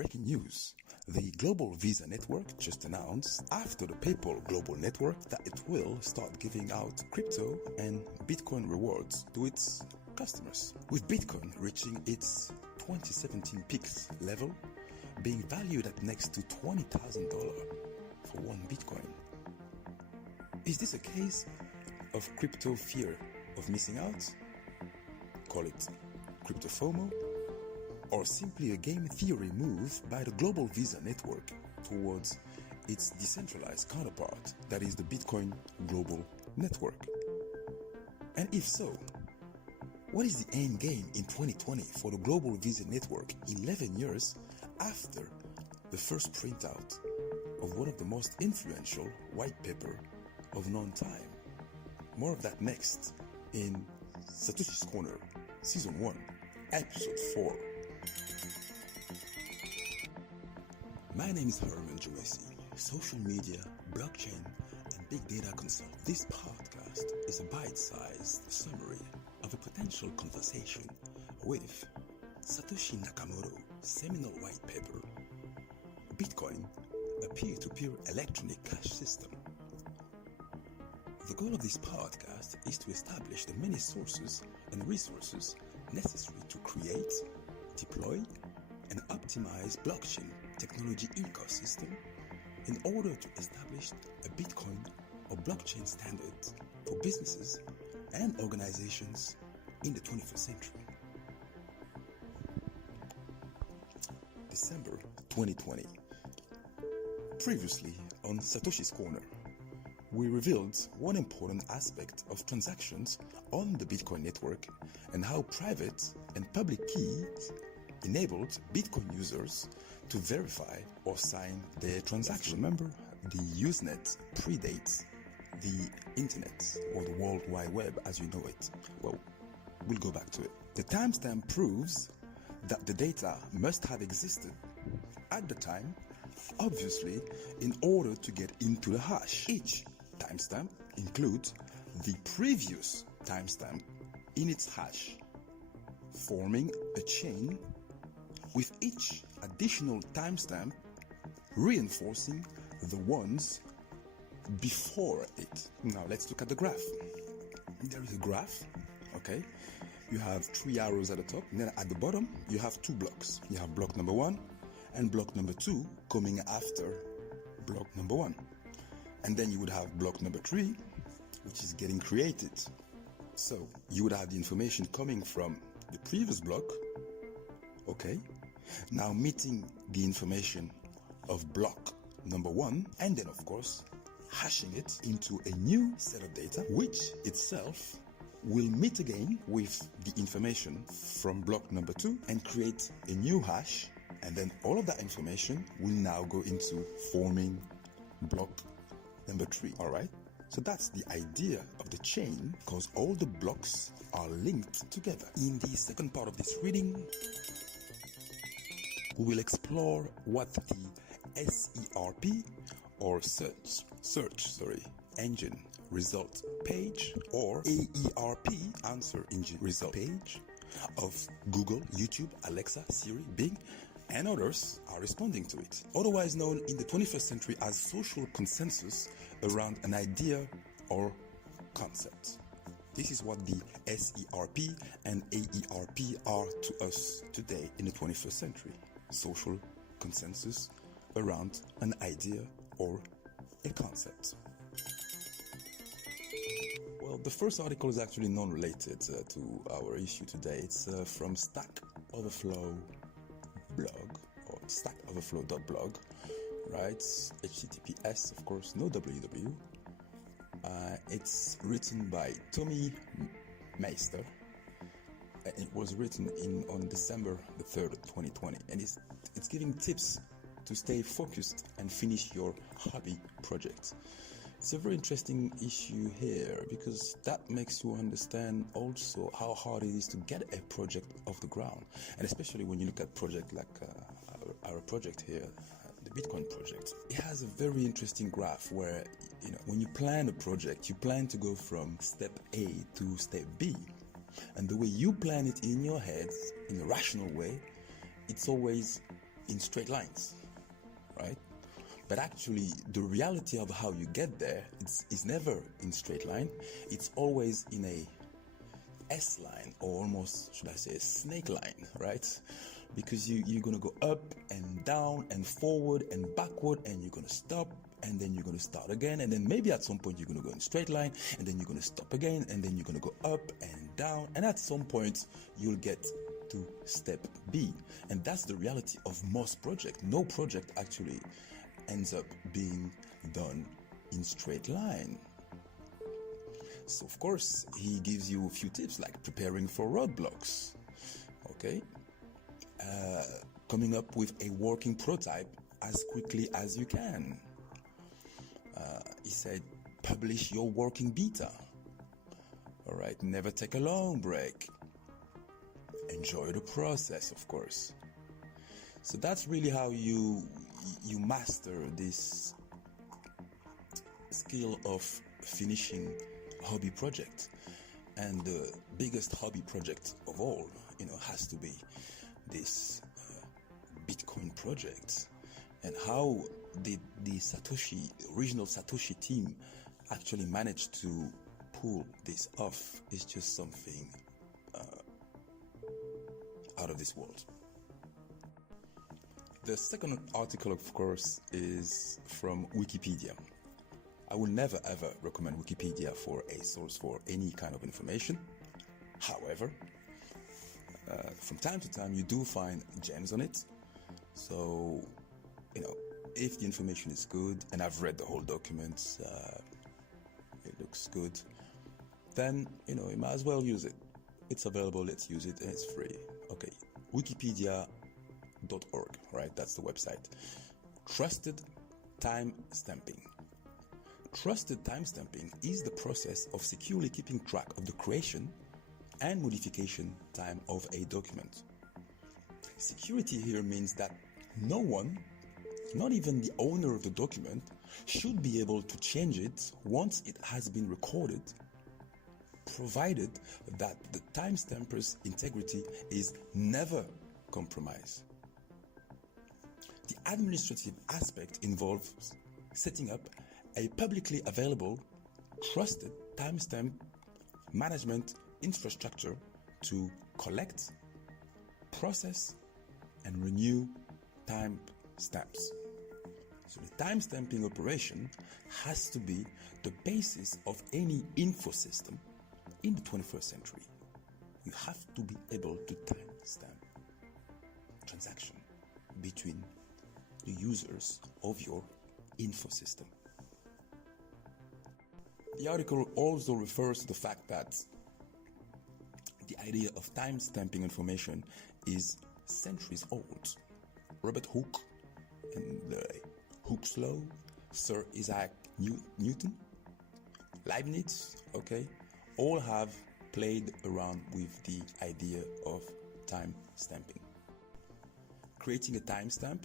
breaking news. The Global Visa Network just announced, after the PayPal Global Network, that it will start giving out crypto and Bitcoin rewards to its customers. With Bitcoin reaching its 2017 peaks level, being valued at next to $20,000 for one Bitcoin. Is this a case of crypto fear of missing out? Call it crypto FOMO? Or simply a game theory move by the Global Visa Network towards its decentralized counterpart, that is the Bitcoin Global Network? And if so, what is the end game in 2020 for the Global Visa Network 11 years after the first printout of one of the most influential white paper of known time? More of that next in Satoshi's Corner, Season 1, Episode 4. My name is Hermann Djoumessi, social media, blockchain, and big data consultant. This podcast is a bite-sized summary of a potential conversation with Satoshi Nakamoto's seminal white paper, Bitcoin, a peer-to-peer electronic cash system. The goal of this podcast is to establish the many sources and resources necessary to create, deploy, and optimize blockchain technology ecosystem in order to establish a Bitcoin or blockchain standard for businesses and organizations in the 21st century. December 2020. Previously on Satoshi's Corner, we revealed one important aspect of transactions on the Bitcoin network and how private and public keys enabled Bitcoin users to verify or sign their transaction. Remember, the Usenet predates the internet or the World Wide Web as you know it. Well, we'll go back to it. The timestamp proves that the data must have existed at the time, obviously, in order to get into the hash. Each timestamp includes the previous timestamp in its hash, forming a chain with each additional timestamp reinforcing the ones before it. Now let's look at the graph. There is a graph, okay? You have 3 arrows at the top, and then at the bottom you have 2 blocks. You have block number 1 and block number 2 coming after block number 1. And then you would have block number 3, which is getting created. So you would have the information coming from the previous block, okay, now meeting the information of block number 1, and then of course hashing it into a new set of data, which itself will meet again with the information from block number 2 and create a new hash, and then all of that information will now go into forming block number 3. All right, so that's the idea of the chain, because all the blocks are linked together. In the second part of this reading, we will explore what the SERP or search engine result page, or AERP answer engine result page of Google, YouTube, Alexa, Siri, Bing, and others are responding to it. Otherwise known in the 21st century as social consensus around an idea or concept. This is what the SERP and AERP are to us today in the 21st century. Social consensus around an idea or a concept. Well, the first article is actually non-related to our issue today. It's from Stack Overflow blog, or stackoverflow.blog, right? HTTPS, of course, no www. It's written by Tommy Meister. It was written on December the 3rd, 2020, and it's giving tips to stay focused and finish your hobby project. It's a very interesting issue here, because that makes you understand also how hard it is to get a project off the ground, and especially when you look at project like our project here, the Bitcoin project. It has a very interesting graph where, you know, when you plan a project, you plan to go from step A to step B. And the way you plan it in your head, in a rational way, it's always, in straight lines, right? But actually, the reality of how you get there is never in straight line. It's always in a S line, or almost, should I say, a snake line, right? Because you're going to go up and down and forward and backward, and you're going to stop, and then you're going to start again, and then maybe at some point you're going to go in straight line, and then you're going to stop again, and then you're going to go up and down, and at some point you'll get to step B. And that's the reality of most projects. No project actually ends up being done in straight line. So of course he gives you a few tips, like preparing for roadblocks, okay, coming up with a working prototype as quickly as you can. He said publish your working beta. All right, never take a long break. Enjoy the process, of course. So that's really how you master this skill of finishing a hobby project. And the biggest hobby project of all, has to be this Bitcoin project. And how did the original Satoshi team actually manage to pull this off is just something out of this world. The second article, of course, is from Wikipedia. I will never ever recommend Wikipedia for a source for any kind of information. However, from time to time you do find gems on it. So, if the information is good, and I've read the whole document, it looks good, then, you might as well use it. It's available, let's use it, and it's free. Okay, Wikipedia.org, right? That's the website. Trusted timestamping. Trusted timestamping is the process of securely keeping track of the creation and modification time of a document. Security here means that no one, not even the owner of the document, should be able to change it once it has been recorded, provided that the timestamper's integrity is never compromised. The administrative aspect involves setting up a publicly available, trusted timestamp management infrastructure to collect, process, and renew timestamps. So the timestamping operation has to be the basis of any info system in the 21st century. You have to be able to timestamp transaction between the users of your info system. The article also refers to the fact that the idea of timestamping information is centuries old. Robert Hooke and the Hooke's Law, Sir Isaac Newton, Leibniz, all have played around with the idea of timestamping. Creating a timestamp,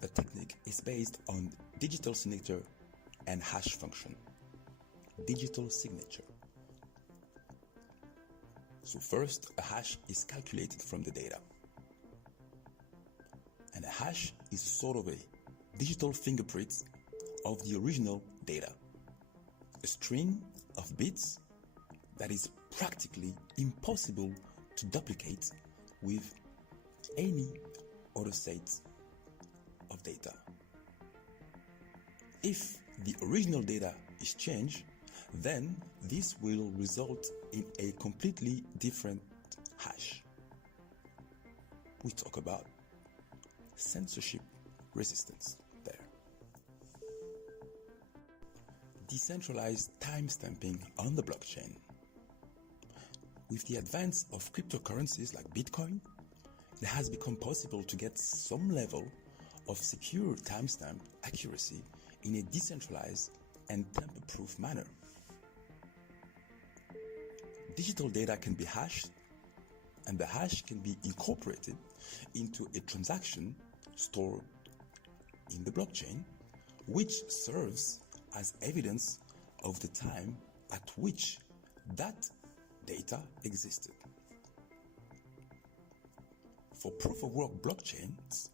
the technique is based on digital signature and hash function. Digital signature. So first, a hash is calculated from the data. And a hash is sort of a digital fingerprint of the original data. A string of bits that is practically impossible to duplicate with any other set of data. If the original data is changed, then this will result in a completely different hash. We talk about censorship resistance there. Decentralized timestamping on the blockchain. With the advance of cryptocurrencies like Bitcoin, it has become possible to get some level of secure timestamp accuracy in a decentralized and tamper-proof manner. Digital data can be hashed, and the hash can be incorporated into a transaction stored in the blockchain, which serves as evidence of the time at which that data existed. For proof-of-work blockchains,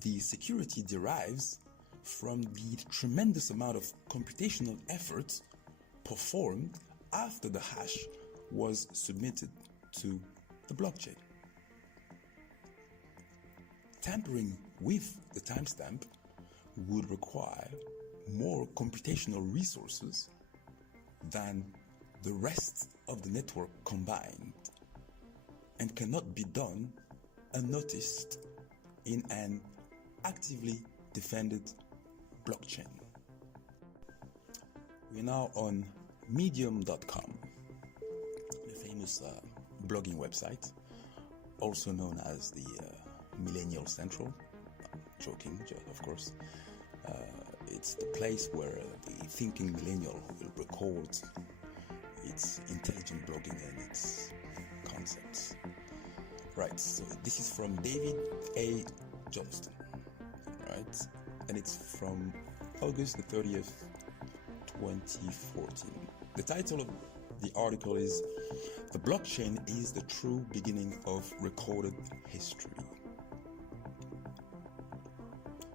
the security derives from the tremendous amount of computational effort performed after the hash was submitted to the blockchain. Tampering with the timestamp would require more computational resources than the rest of the network combined, and cannot be done unnoticed in an actively defended blockchain. We're now on medium.com, the famous blogging website, also known as the Millennial Central. Joking, of course. It's the place where the thinking millennial will record its intelligent blogging and its concepts. Right, so this is from David A. Johnston, right? And it's from August the 30th, 2014. The title of the article is "The Blockchain is the True Beginning of Recorded History."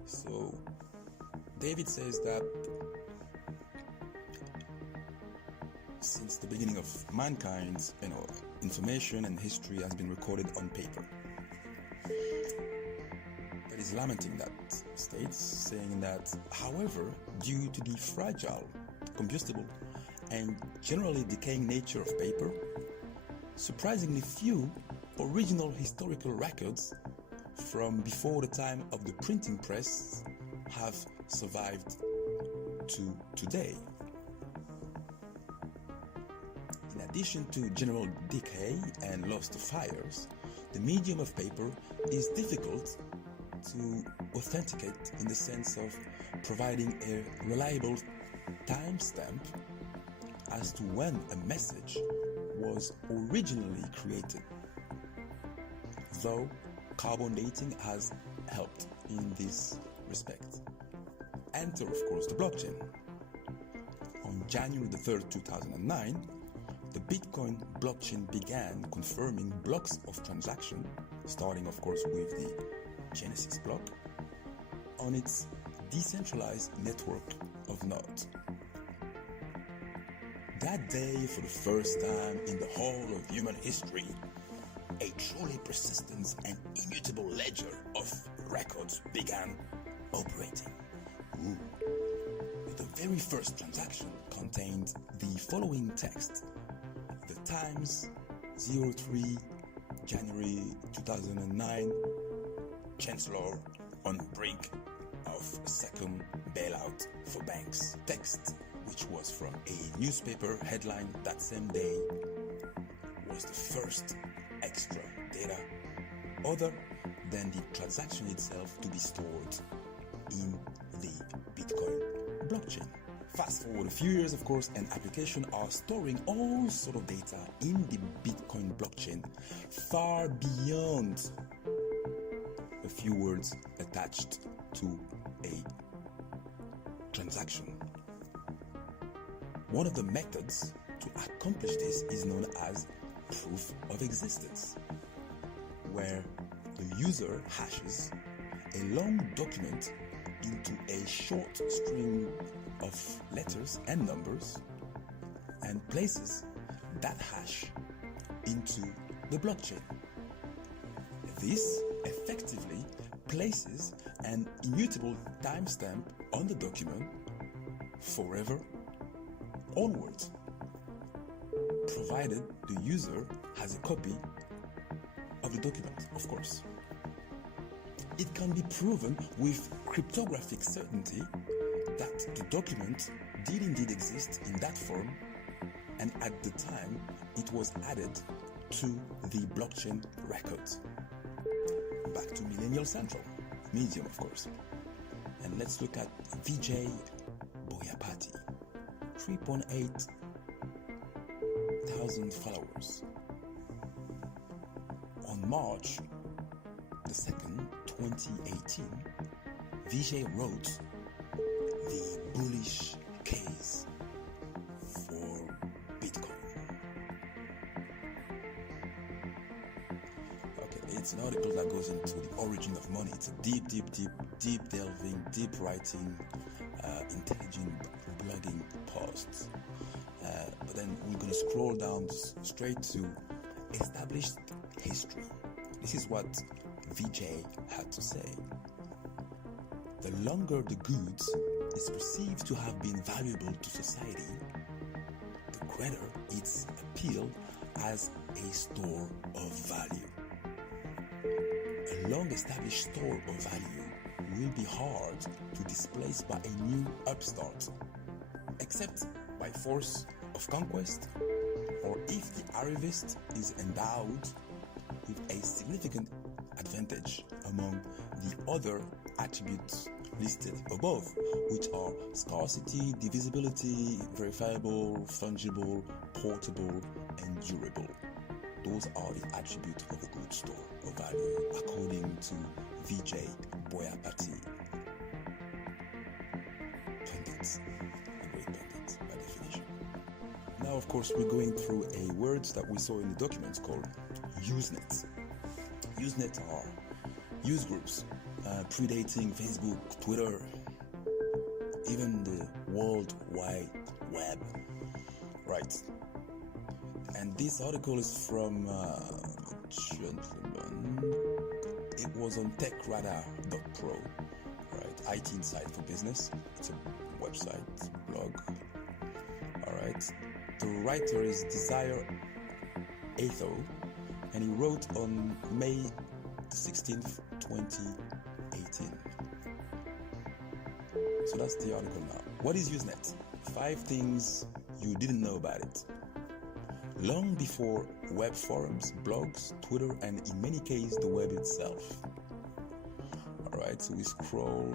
So David says that since the beginning of mankind, information and history has been recorded on paper. But he's lamenting that state, saying that, however, due to the fragile, combustible, and generally decaying nature of paper, surprisingly few original historical records from before the time of the printing press have survived to today. In addition to general decay and loss to fires, the medium of paper is difficult to authenticate in the sense of providing a reliable timestamp as to when a message was originally created, though carbon dating has helped in this respect. Enter, of course, the blockchain. On January the 3rd, 2009, the Bitcoin blockchain began confirming blocks of transaction, starting, of course, with the Genesis block, on its decentralized network of nodes. That day, for the first time in the whole of human history, a truly persistent and immutable ledger of records began operating. The very first transaction contained the following text: "The Times, 03 January 2009, Chancellor on brink of second bailout for banks." Text, which was from a newspaper headline that same day, was the first extra data other than the transaction itself to be stored in the Bitcoin blockchain. Fast forward a few years, of course, and applications are storing all sort of data in the Bitcoin blockchain, far beyond a few words attached to a transaction. One of the methods to accomplish this is known as proof of existence, where the user hashes a long document into a short string of letters and numbers and places that hash into the blockchain. This effectively places an immutable timestamp on the document forever onwards, provided the user has a copy of the document, of course. It can be proven with cryptographic certainty that the document did indeed exist in that form, and at the time it was added to the blockchain records. Back to Millennial Central, Medium, of course. And let's look at Vijay Boyapati, 3.8 thousand followers. On March the 2nd, 2018, Vijay wrote the bullish case for Bitcoin. Okay, It's an article that goes into the origin of money. It's a deep delving, deep writing, intelligent blogging posts. But then we're going to scroll down straight to established history. This is what VJ had to say. The longer the goods is perceived to have been valuable to society, the greater its appeal as a store of value. A long-established store of value will be hard to displace by a new upstart, except by force of conquest, or if the arrivist is endowed with a significant advantage among the other attributes listed above, which are scarcity, divisibility, verifiable, fungible, portable, and durable. Those are the attributes of a good store of value, according to VJ Boyapati. Pundits, a great pundit by definition. Now, of course, we're going through a word that we saw in the documents called Usenet. Usenet are use groups predating Facebook, Twitter, even the World Wide Web, right? And this article is from gentleman. It was on techradar.pro, right? IT Insight for Business. It's a website, blog. All right. The writer is Desire Atho, and he wrote on May 16th, 2018. So that's the article now. What is Usenet? 5 things you didn't know about it. Long before web forums, blogs, Twitter, and in many cases the web itself. Alright, so we scroll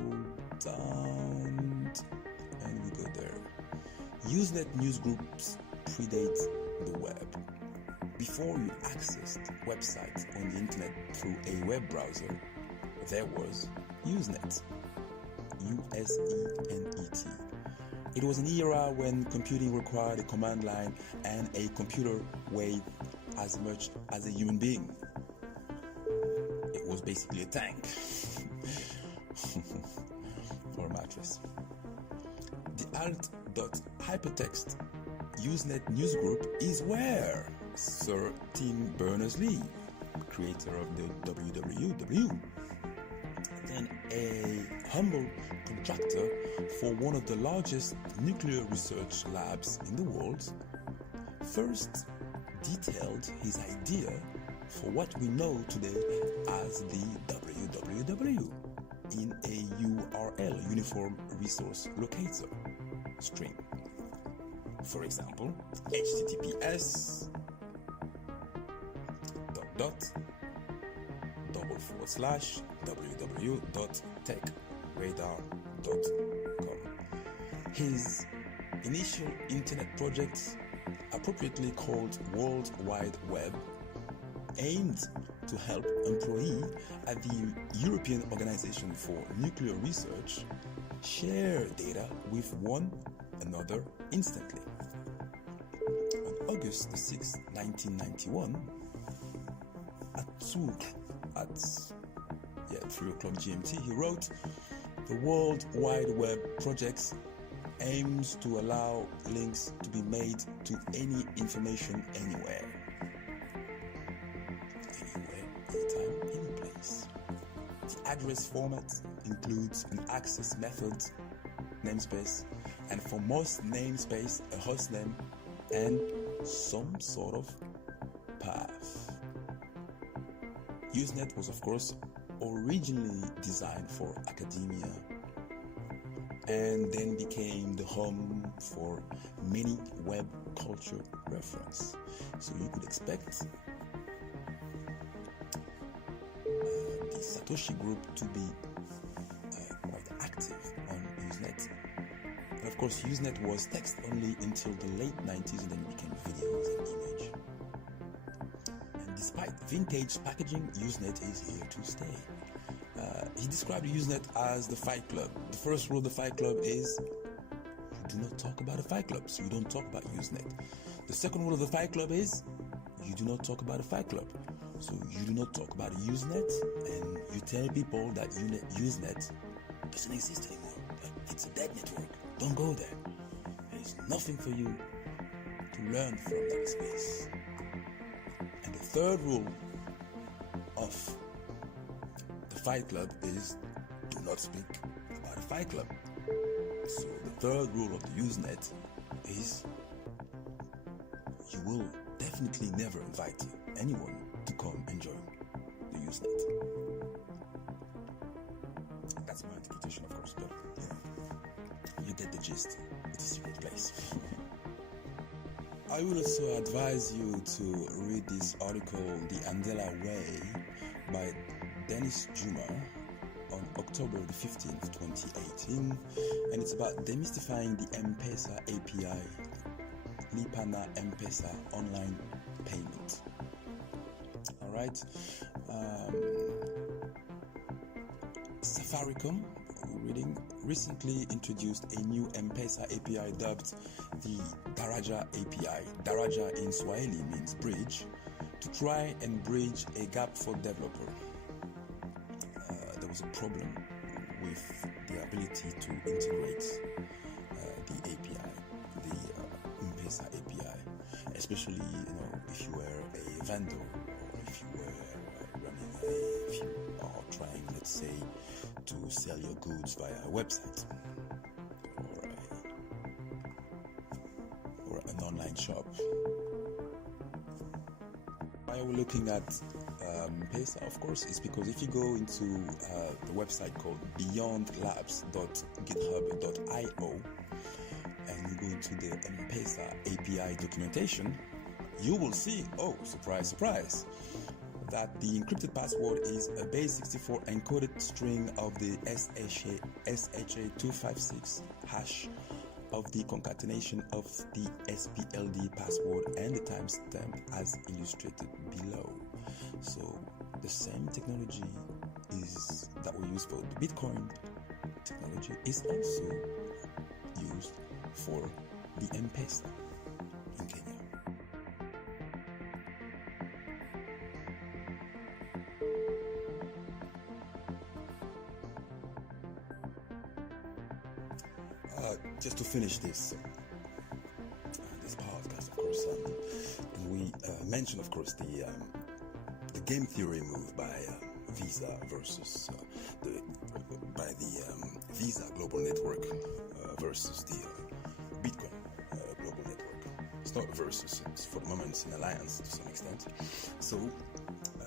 down and we go there. Usenet newsgroups predate the web. Before you accessed websites on the internet through a web browser, there was Usenet. U-S-E-N-E-T. It was an era when computing required a command line and a computer weighed as much as a human being. It was basically a tank or a mattress. The alt.hypertext Usenet newsgroup is where Sir Tim Berners-Lee, creator of the WWW, then a humble contractor for one of the largest nuclear research labs in the world, first detailed his idea for what we know today as the WWW in a URL, Uniform Resource Locator, string. For example, https www.techradar.com. His initial internet project, appropriately called World Wide Web, aimed to help employees at the European Organization for Nuclear Research share data with one another instantly. On August 6, 1991, at 3 o'clock GMT, he wrote, "The World Wide Web project aims to allow links to be made to any information anywhere. Anywhere, anytime, any place. The address format includes an access method, namespace, and for most namespace, a hostname and some sort of path." Usenet was, of course, originally designed for academia and then became the home for many web culture reference. So you could expect the Satoshi group to be quite active on Usenet. And of course, Usenet was text only until the late 90s, and then it became videos and image. And despite vintage packaging, Usenet is here to stay. He described Usenet as the Fight Club. The first rule of the Fight Club is you do not talk about a Fight Club, so you don't talk about Usenet. The second rule of the Fight Club is you do not talk about a Fight Club. So you do not talk about Usenet, and you tell people that Usenet doesn't exist anymore. That it's a dead network. Don't go there. There's nothing for you to learn from that space. And the third rule of the Fight Club is do not speak about a Fight Club. So the third rule of the Usenet is you will definitely never invite anyone to come and join the Usenet. That's my interpretation, of course, but you get the gist. It's a secret place. I will also advise you to read this article, The Andela Way, by Dennis Juma, on October the 15th, 2018, and it's about demystifying the M-Pesa API, Lipana M-Pesa online payment. Alright, Safaricom, reading, recently introduced a new M-Pesa API dubbed the Daraja API. Daraja in Swahili means bridge, to try and bridge a gap for developer. There was a problem with the ability to integrate the API, the M-Pesa API, especially if you were a vendor, or if you were if you are trying, let's say, to sell your goods via a website or an online shop. Why are we looking at M-Pesa? Of course, it's because if you go into the website called beyondlabs.github.io and you go into the M-Pesa API documentation, you will see, oh, surprise, surprise, that the encrypted password is a base64 encoded string of the SHA-256 hash of the concatenation of the SPLD password and the timestamp as illustrated below. So the same technology is that we use for the Bitcoin technology is also used for the M-Pesa in Kenya. Just to finish this podcast, of course, and we mentioned, of course, the game theory move by Visa versus the Visa Global Network versus the Bitcoin Global Network. It's not versus; it's, for the moment, it's an alliance to some extent. So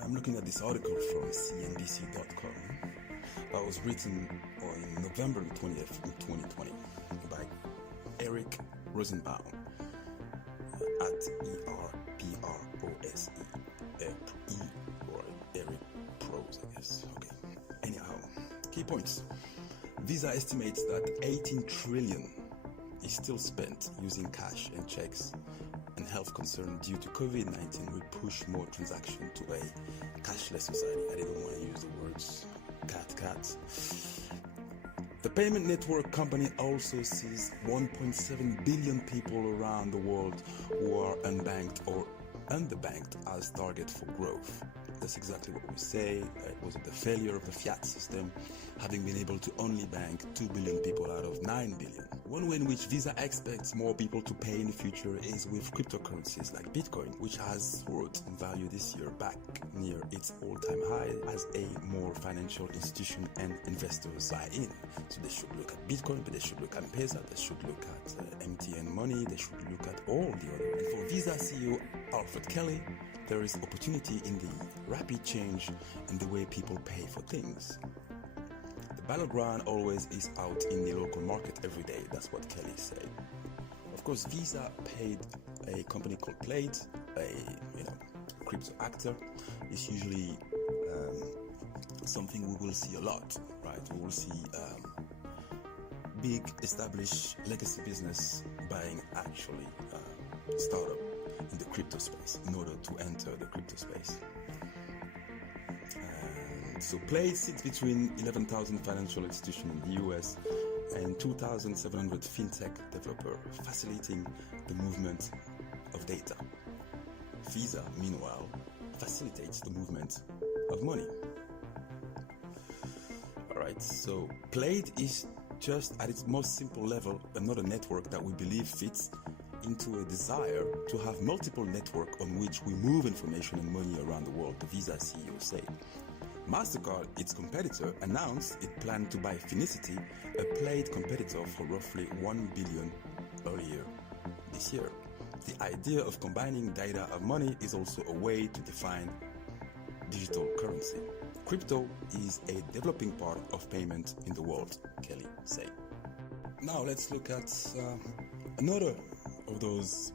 I'm looking at this article from CNBC.com that was written on November 20th, 2020. By Eric Rosenbaum at ERPROSE, or Eric Pros, I guess. Okay. Anyhow, key points. Visa estimates that 18 trillion is still spent using cash and checks, and health concern due to COVID-19 will push more transaction to a cashless society. I didn't want to use the words cat. The payment network company also sees 1.7 billion people around the world who are unbanked or underbanked as target for growth. That's exactly what we say. It was the failure of the fiat system, having been able to only bank 2 billion people out of 9 billion. One way in which Visa expects more people to pay in the future is with cryptocurrencies like Bitcoin, which has soared in value this year back near its all-time high as a more financial institution and investors buy in. So they should look at Bitcoin, but they should look at M-Pesa, they should look at MTN Money, they should look at all the other. And for Visa CEO Alfred Kelly, there is opportunity in the rapid change in the way people pay for things. The battleground always is out in the local market every day. That's what Kelly said. Of course, Visa paid a company called Plaid, a crypto actor. It's usually something we will see a lot, right? We will see big established legacy business buying actually startup in the crypto space in order to enter the crypto space. So Plaid sits between 11,000 financial institutions in the US and 2,700 fintech developers, facilitating the movement of data. Visa, meanwhile, facilitates the movement of money. Alright, so Plaid is just at its most simple level another network that we believe fits into a desire to have multiple networks on which we move information and money around the world, the Visa CEO said. MasterCard, its competitor, announced it planned to buy Finicity, a Plaid competitor, for roughly $1 billion earlier this year. The idea of combining data and money is also a way to define digital currency. Crypto is a developing part of payment in the world, Kelly said. Now let's look at another of those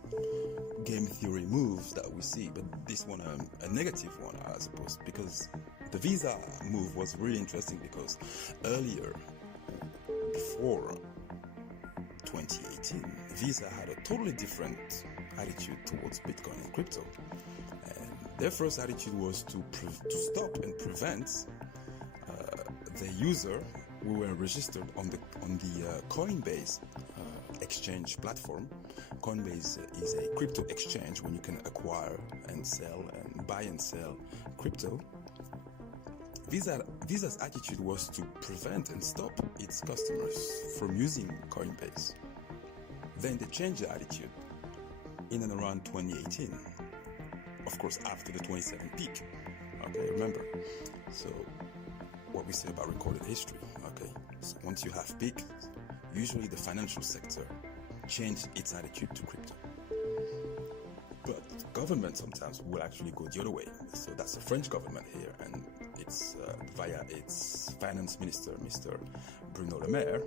game theory moves that we see, but this one a negative one, I suppose, because the Visa move was really interesting because earlier, before 2018, Visa had a totally different attitude towards Bitcoin and crypto. And their first attitude was to stop and prevent the user who were registered on the Coinbase exchange platform. Coinbase is a crypto exchange when you can acquire and sell and buy and sell crypto. Visa's attitude was to prevent and stop its customers from using Coinbase. Then they changed their attitude in and around 2018. Of course, after the 27 peak. Okay, remember. So, what we say about recorded history. Okay, so once you have peak, usually the financial sector changed its attitude to crypto. But the government sometimes will actually go the other way. So that's the French government here, and it's via its finance minister, Mr. Bruno Le Maire,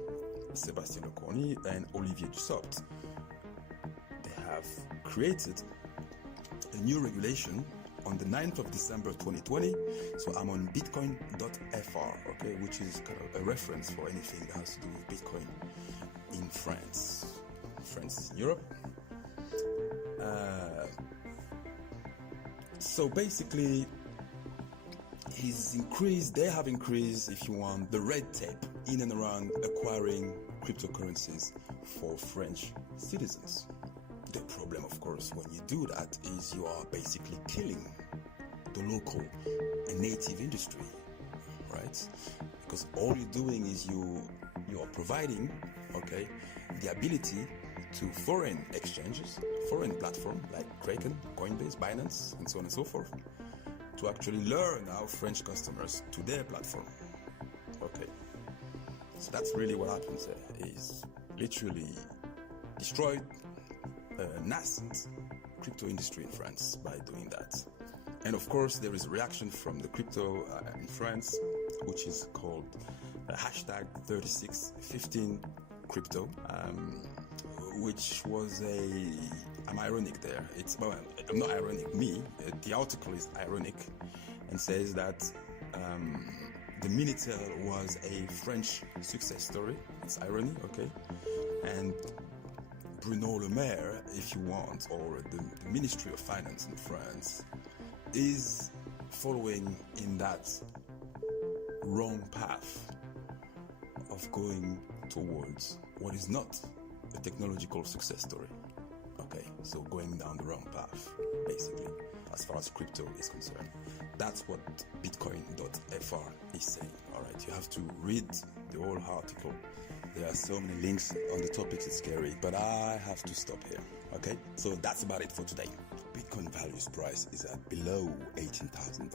Sébastien Lecornu, and Olivier Dussopt. They have created a new regulation on the 9th of December 2020. So I'm on bitcoin.fr, okay, which is kind of a reference for anything that has to do with Bitcoin in France. France is in Europe. So basically, they have increased, if you want, the red tape in and around acquiring cryptocurrencies for French citizens. The problem, of course, when you do that is you are basically killing the local and native industry, right? Because all you're doing is you are providing, okay, the ability to foreign exchanges, foreign platforms like Kraken, Coinbase, Binance, and so on and so forth, to actually lure now French customers to their platform. Okay, so that's really what happens there, is literally destroyed a nascent crypto industry in France by doing that. And of course, there is a reaction from the crypto in France, which is called hashtag 3615crypto, which was I'm ironic there. I'm not ironic, the article is ironic and says that the Minitel was a French success story. It's irony, okay? And Bruno Le Maire, if you want, or the Ministry of Finance in France, is following in that wrong path of going towards what is not a technological success story. Okay, so going down the wrong path, basically, as far as crypto is concerned. That's what bitcoin.fr is saying. Alright, you have to read the whole article. There are so many links on the topics, it's scary, but I have to stop here. Okay, so that's about it for today. Bitcoin values price is at below $18,000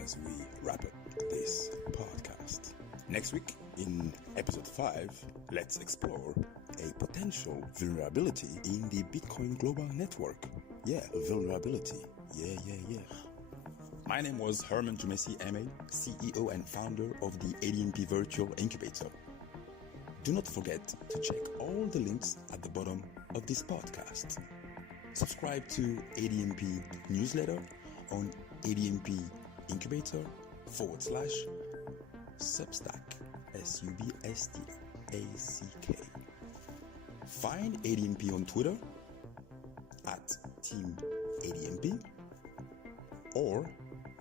as we wrap up this podcast. Next week, in episode 5, let's explore a potential vulnerability in the Bitcoin global network. Yeah, a vulnerability. Yeah. My name was Hermann Djoumessi, MA, CEO and founder of the ADMP Virtual Incubator. Do not forget to check all the links at the bottom of this podcast. Subscribe to ADMP newsletter on ADMP Incubator /Substack, SUBSTACK. Find ADMP on Twitter at Team ADMP, or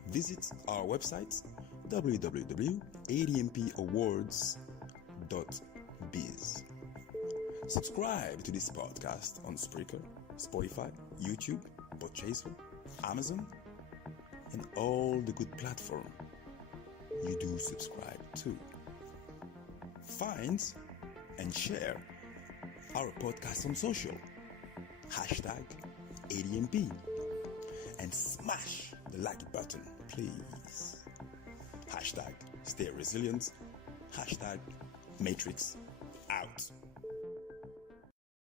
visit our website www.admpawards.biz. Subscribe to this podcast on Spreaker, Spotify, YouTube, Podchaser, Amazon, and all the good platforms you do subscribe to. Find and share our podcast on social, hashtag ADMP, and smash the like button, please. Hashtag stay resilient, hashtag Matrix out.